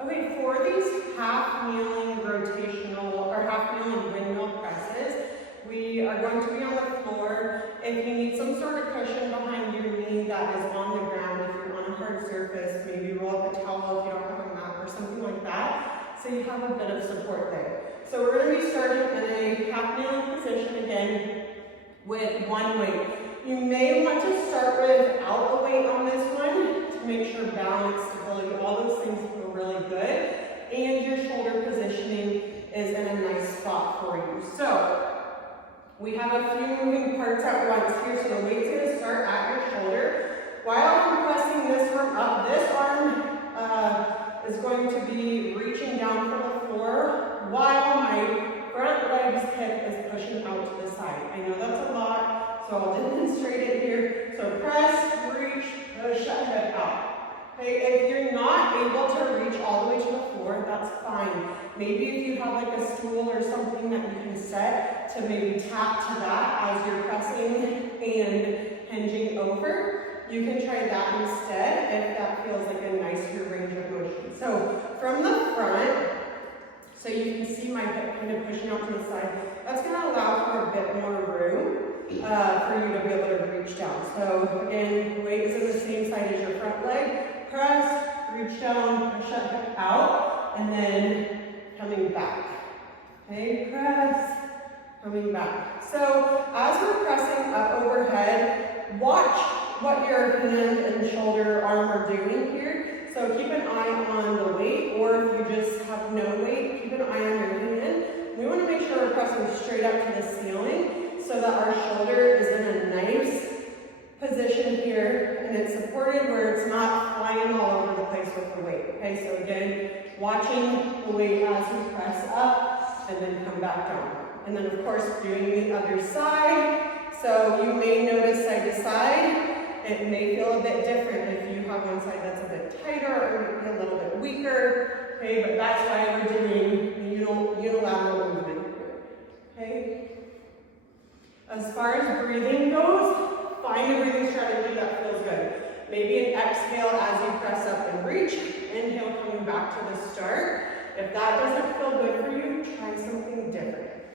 Okay, for these half kneeling rotational or half kneeling windmill presses, we are going to be on the floor. If you need some sort of cushion behind your knee that is on the ground, if you're on a hard surface, maybe roll up a towel if you don't have a mat or something like that, so you have a bit of support there. So we're going to be starting in a half kneeling position again with one weight. You may want to start without a weight on this one to make sure balance, stability, all those things feel really good, and your shoulder positioning is in a nice spot for you. So we have a few moving parts at once here, so the weight's going to start at your shoulder. While I'm pressing this arm up, this arm is going to be reaching down from the floor while my front leg's hip is pushing out to the side. I know that's a lot, so I'll demonstrate it here. So press, reach, push that hip out. Okay, if you're not able to reach all the way to the floor, that's fine. Maybe if you have like a stool or something that you can set to maybe tap to that as you're pressing and hinging over, you can try that instead if that feels like a nicer range of motion. So from the front, so you can see my hip kind of pushing out to the side, that's going to allow for a bit more room for you to be able to reach down. So again, weight is in the same side as your front leg. Press, reach down, push that hip out, and then coming back. Okay, press, coming back. So as we're pressing up overhead, watch what your hand and shoulder, arm are doing here. So keep an eye on the weight, or if you just have no weight, keep an eye on your hand. We want to make sure we're pressing straight up to the ceiling so that our shoulder is in a nice position here and it's supported where it's not flying all over the place with the weight. Okay, so again, watching the weight as we press up and then come back down. And then of course doing the other side. So you may notice side to side, it may feel a bit different if you have one side that's a bit tighter or maybe a little bit weaker. Okay, but that's why we're doing unilateral movement here. Okay. As far as breathing goes, find a breathing strategy that feels good. Maybe an exhale as you press up and reach. Inhale coming back to the start. If that doesn't feel good for you, try something different.